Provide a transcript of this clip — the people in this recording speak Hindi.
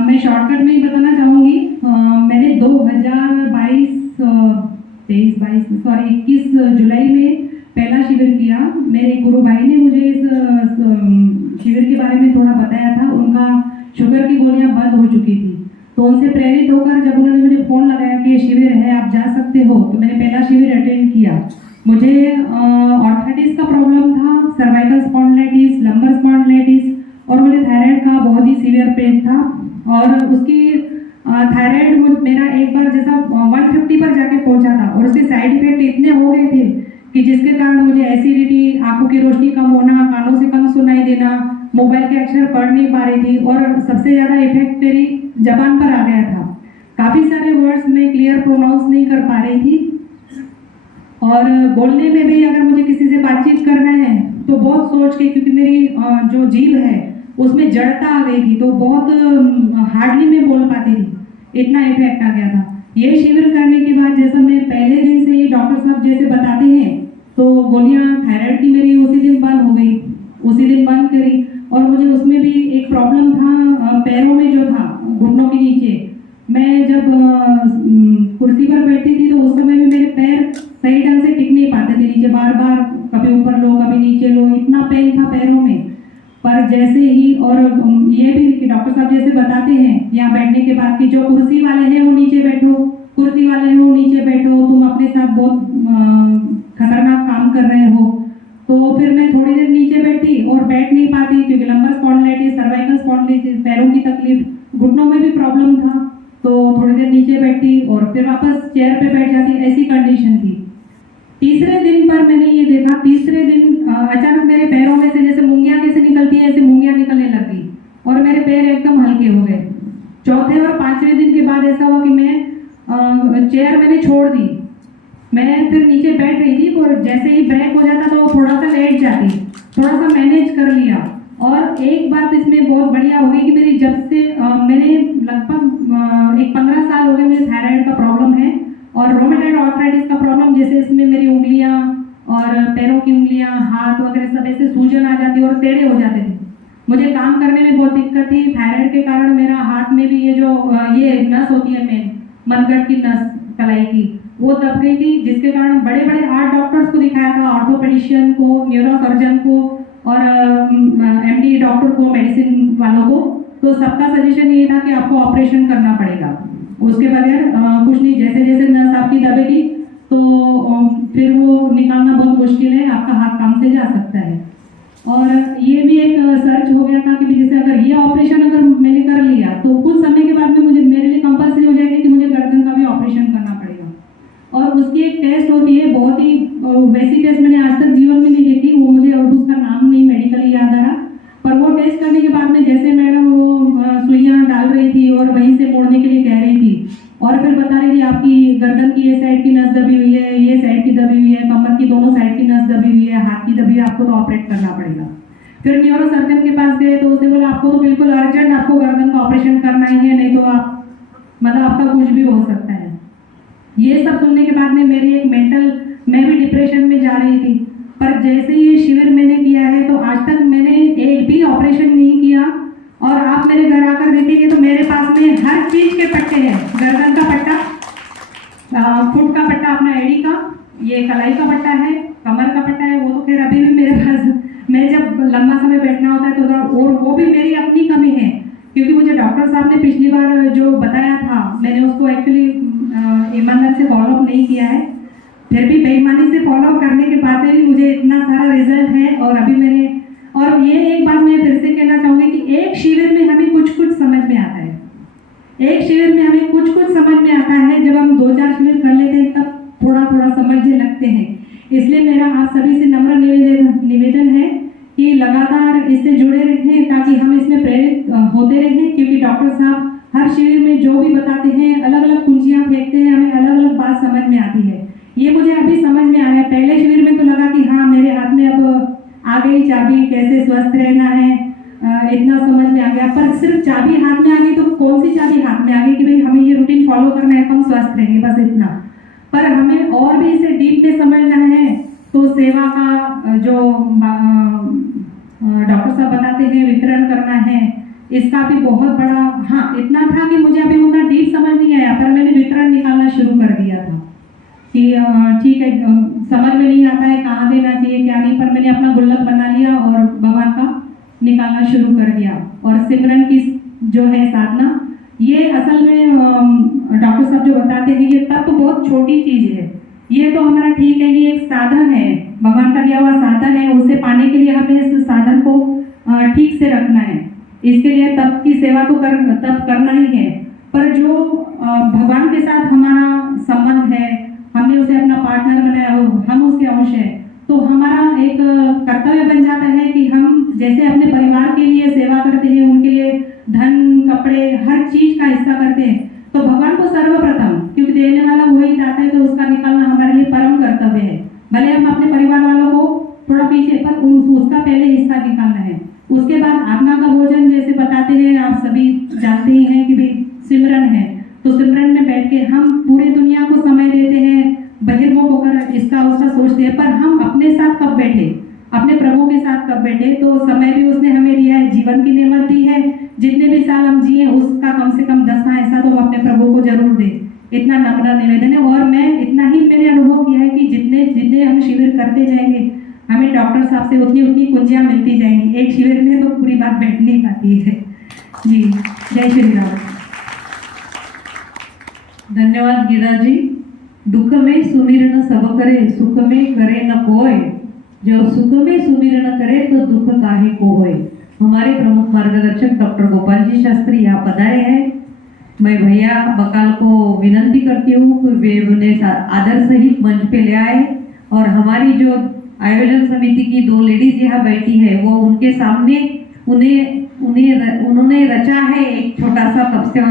मैं शॉर्टकट में ही बताना चाहूँगी। मैंने 21 जुलाई में पहला शिविर किया। मेरे गुरु भाई ने मुझे इस शिविर के बारे में थोड़ा बताया था। उनका शुगर की गोलियां बंद हो चुकी थी, तो उनसे प्रेरित होकर जब उन्होंने मुझे फ़ोन लगाया कि ये शिविर है, आप जा सकते हो, तो मैंने पहला शिविर अटेंड किया। मुझे ऑर्थराइटिस का प्रॉब्लम था, सर्वाइकल स्पॉन्डिलाइटिस, लंबर स्पॉन्डिलाइटिस, और मुझे थायराइड का बहुत ही सीवियर पेन था। और उसकी थायराइड मेरा एक बार जैसा 150 पर जाके पहुंचा था, और उसके साइड इफेक्ट इतने हो गए थे कि जिसके कारण मुझे एसिडिटी, आंखों की रोशनी कम होना, कानों से कम सुनाई देना, मोबाइल के अक्षर पढ़ नहीं पा रही थी, और सबसे ज़्यादा इफेक्ट मेरी जबान पर आ गया था। काफ़ी सारे वर्ड्स मैं क्लियर प्रोनाउंस नहीं कर पा रही थी, और बोलने में भी अगर मुझे किसी से बातचीत करना है तो बहुत सोच के, क्योंकि मेरी जो जीभ है उसमें जड़ता आ गई थी, तो बहुत हार्डली मैं बोल पाती थी, इतना इफेक्ट आ गया था। ये शिविर करने के बाद जैसा मैं पहले दिन से ही डॉक्टर साहब जैसे बताते हैं, तो गोलियां थायराइड की मेरी उसी दिन बंद हो गई, उसी दिन बंद करी। और मुझे उसमें भी एक प्रॉब्लम था, पैरों में जो था, घुटनों के नीचे। मैं जब कुर्सी पर बैठी थी तो उस समय में मेरे पैर सही ढंग से टिक नहीं पाते थे नीचे, बार बार कभी ऊपर लो कभी नीचे लो, इतना पेन था पैरों में। पर जैसे ही, और ये भी कि डॉक्टर साहब जैसे बताते हैं यहाँ बैठने के बाद कि जो कुर्सी वाले हैं वो नीचे बैठो, कुर्सी वाले हैं वो नीचे बैठो, तुम अपने साथ बहुत खतरनाक काम कर रहे हो। तो फिर मैं थोड़ी देर नीचे बैठी और बैठ नहीं पाती, क्योंकि लंबर स्पॉन्डिलाइटिस, सर्वाइकल स्पॉन्डिलाइटिस, पैरों की तकलीफ, घुटनों में भी प्रॉब्लम था। तो थोड़ी देर नीचे बैठती और फिर वापस चेयर पे बैठ जाती, ऐसी कंडीशन थी। तीसरे दिन पर मैंने ये देखा, तीसरे दिन अचानक मेरे पैरों में से जैसे मूंगियां कैसे निकलती है, ऐसे मूंगियां निकलने लग गई, और मेरे पैर एकदम हल्के हो गए। चौथे और पांचवें दिन के बाद ऐसा हुआ कि मैं चेयर मैंने छोड़ दी। मैं फिर नीचे बैठ रही थी, और जैसे ही ब्रेक हो जाता तो थोड़ा सा लेट जाती, थोड़ा सा मैनेज कर लिया। और एक बात इसमें बहुत बढ़िया हो गई कि मेरी जब से मैंने लगभग 15 साल हो गए मुझे थायराइड का प्रॉब्लम है, और रोमेटॉइड आर्थराइटिस का प्रॉब्लम, जैसे इसमें मेरी उंगलियां और पैरों की उंगलियां, हाथ वगैरह सब ऐसे सूजन आ जाती और टेढ़े हो जाते थे। मुझे काम करने में बहुत दिक्कत थी। थायराइड के कारण मेरा हाथ में भी ये जो ये नस होती है, मेन मनगढ़ की नस कलाई की, वो दब गई थी, जिसके कारण बड़े बड़े हार्ट डॉक्टर्स को दिखाया था, ऑर्थोपेडिशियन को, न्यूरोसर्जन को, और एमडी डॉक्टर को, मेडिसिन वालों को। तो सबका सजेशन ये था कि आपको ऑपरेशन करना पड़ेगा, उसके बगैर कुछ नहीं। जैसे जैसे नस आपकी दबेगी तो फिर वो निकालना बहुत मुश्किल है, आपका हाथ काम से जा सकता है। और ये भी एक सर्च हो गया था कि जैसे अगर ये ऑपरेशन अगर मैंने कर लिया तो कुछ समय के बाद में मुझे, मेरे लिए कंपल्सरी हो जाएगा कि मुझे गर्दन का भी ऑपरेशन करना पड़ेगा। और उसकी एक टेस्ट होती है, बहुत ही वैसी टेस्ट मैंने आज तक जीवन में नहीं देखी, वो मुझे अब उसका नाम नहीं मेडिकली याद आ रहा, पर वो टेस्ट करने के बाद में जैसे मैडम वो सुइयां डाल रही थी और वहीं से मोड़ने के लिए कह रही थी, और फिर बता रही थी आपकी गर्दन की ये साइड की नस दबी हुई है, ये साइड की दबी हुई है, कमर की दोनों साइड की नस दबी हुई है, हाथ की दबी है, आपको तो ऑपरेट करना पड़ेगा। फिर न्यूरो सर्जन के पास गए तो उसने बोला आपको तो बिल्कुल अर्जेंट, आपको गर्दन का ऑपरेशन करना ही है, नहीं तो आप मतलब आपका कुछ भी हो सकता है। ये सब सुनने के बाद में मेरी एक मेंटल, मैं भी डिप्रेशन में जा रही थी। पर जैसे ये शिविर मैंने किया है तो आज तक मैंने एक भी ऑपरेशन नहीं किया, और आप मेरे घर आकर देखेंगे तो मेरे पास में हर चीज के पट्टे हैं, गर्दन का पट्टा, फुट का पट्टा अपना एडी का, ये कलाई का पट्टा है, कमर का पट्टा है, वो तो खैर अभी भी मेरे पास, मैं जब लंबा समय बैठना होता है तो, और वो भी मेरी अपनी कमी है, क्योंकि मुझे डॉक्टर साहब ने पिछली बार जो बताया था मैंने उसको एक्चुअली ईमानदारी से फॉलो नहीं किया है, फिर भी बेईमानी से फॉलो करने के बाद भी मुझे इतना सारा रिजल्ट है। और अभी मैंने, और ये एक बात मैं फिर से कहना चाहूँगी कि एक शिविर में हमें कुछ कुछ समझ में आता है, एक शिविर में हमें कुछ कुछ समझ में आता है, जब हम 2-4 शिविर कर लेते हैं तब थोड़ा थोड़ा समझने लगते हैं। इसलिए मेरा आप सभी से नम्र निवेदन है कि लगातार इससे जुड़े रहें, ताकि हम इसमें प्रेरित होते रहें, क्योंकि डॉक्टर साहब हर शिविर में जो भी बताते हैं, अलग अलग कुंजियाँ फेंकते हैं, हमें अलग अलग बात समझ में आती है। ये मुझे अभी समझ में आया, पहले शिविर में तो लगा कि हाँ मेरे हाथ में अब आ गई चाबी, कैसे स्वस्थ रहना है, इतना समझ में आ गया। पर सिर्फ चाबी हाथ में आ गई तो कौन सी चाबी हाथ में आ गई कि भाई हमें ये रूटीन फॉलो करना है, हम स्वस्थ रहेंगे, बस इतना। पर हमें और भी इसे डीप में समझना है, तो सेवा का जो डॉक्टर साहब बताते हैं वितरण करना है, इसका भी बहुत बड़ा, हाँ इतना था कि मुझे अभी उतना डीप समझ नहीं आया, पर मैंने वितरण निकालना शुरू कर दिया था कि ठीक है, समझ में नहीं आता है कहाँ देना चाहिए क्या नहीं, पर मैंने अपना गुल्लक बना लिया और भगवान का निकालना शुरू कर दिया। और सिमरन की जो है साधना, ये असल में डॉक्टर साहब जो बताते हैं ये तत्व बहुत छोटी चीज है। ये तो हमारा ठीक है, ये एक साधन है, भगवान का दिया हुआ साधन है, उसे पाने के लिए हमें इस साधन को ठीक से रखना है। इसके लिए तप की सेवा तो तप करना ही है, पर जो भगवान के साथ हमारा संबंध है, हमने उसे अपना पार्टनर बनाया हो, हम उसके अंश है, तो हमारा एक कर्तव्य बन जाता है कि हम जैसे अपने परिवार के लिए सेवा करते हैं, उनके लिए धन कपड़े हर चीज का हिस्सा करते हैं, तो भगवान को सर्वप्रथम, क्योंकि देने वाला वही दाता है, तो उसका निकालना हमारे लिए परम कर्तव्य है। भले हम अपने परिवार वालों को थोड़ा पीछे, पर उसका पहले हिस्सा निकालना है। उसके बाद आत्मा का भोजन जैसे बताते हैं, आप सभी जानते ही हैं कि भाई सिमरन है, तो सिमरन में बैठ के हम पूरी दुनिया को समय देते हैं, बहिर्मुख होकर इसका उसका सोचते हैं, पर हम अपने साथ कब बैठे, अपने प्रभु के साथ कब बैठे। तो समय भी उसने हमें दिया है, जीवन की नेमत दी है, जितने भी साल हम जिए उसका कम से कम 10 ऐसा तो हम अपने प्रभु को जरूर दें, इतना नम्र निवेदन है। और मैं इतना ही मैंने अनुभव किया है कि जितने जितने हम शिविर करते जाएंगे, हमें डॉक्टर साहब से उतनी उतनी कुंजियां मिलती जाएंगी। एक शिविर में तो पूरी बात बैठ नहीं पाती है। जी, जय श्री राम। धन्यवाद गीता जी। दुख में सुमिरन सब करे, सुख में करे न कोय, जो सुख में सुमिरन करे तो दुख काहे को होय। हमारे प्रमुख मार्गदर्शक डॉक्टर गोपाल जी शास्त्री यहाँ पधारे हैं। मैं भैया बकाल को विनंती करती हूँ कि वे उन्हें आदर सहित मंच पे ले आए, और हमारी जो आयोजन समिति की 2 लेडीज यहाँ बैठी है, वो उनके सामने उन्होंने रचा है एक छोटा सा तपस्या